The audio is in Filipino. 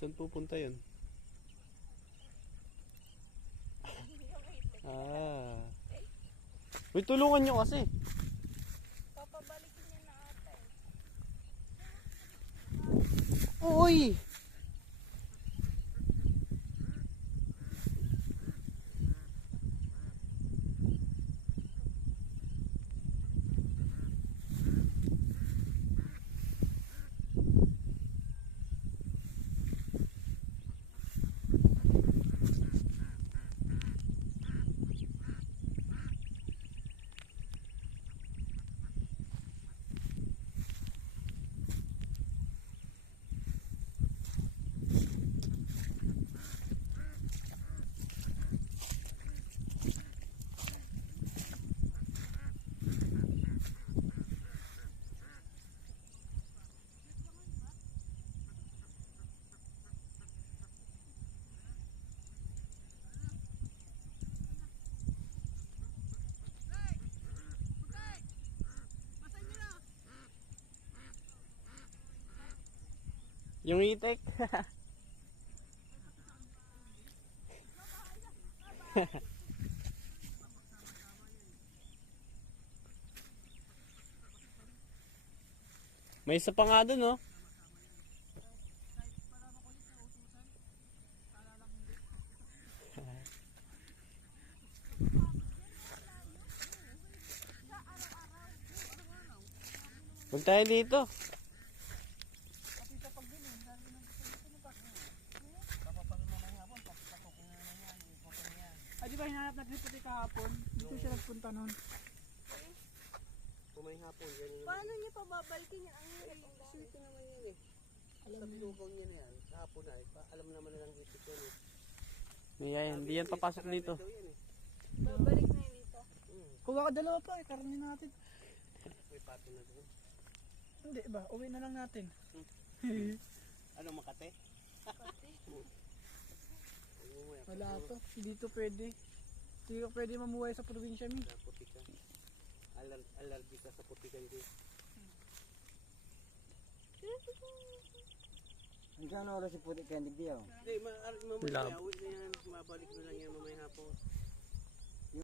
Saan pupunta yun? Ah. Uy, tulungan nyo kasi. Papabalikin niya na ata eh. Uy! Yung itik. May isa pa nga dun, oh. Huwag tayo dito. Ay, di ba hinahanap natin si Puti kahapon? Dito siya nagpunta nun. Kumay hapon, ganyan. Paano niya pababalikin yan? Ang Swerte naman yan eh. Sa binukaw niya na yan, hapon na, alam naman nilang itik yan eh. Hindi yan papasok dito. babalik na yun dito. Kuha ka dalawa pa, karni natin. May pato na doon. Hindi ba? Uwi na lang natin. Ano, Makate? Wala to. Dito pwede. Hindi ka pwede mamuhay sa probinsya mi. Puti ka. Allergy ka sa putikan din. Hanggang oras si Puti Candy Dio? Hindi, mamaya uwi na yan. Mabalik na lang yan mamaya hapon.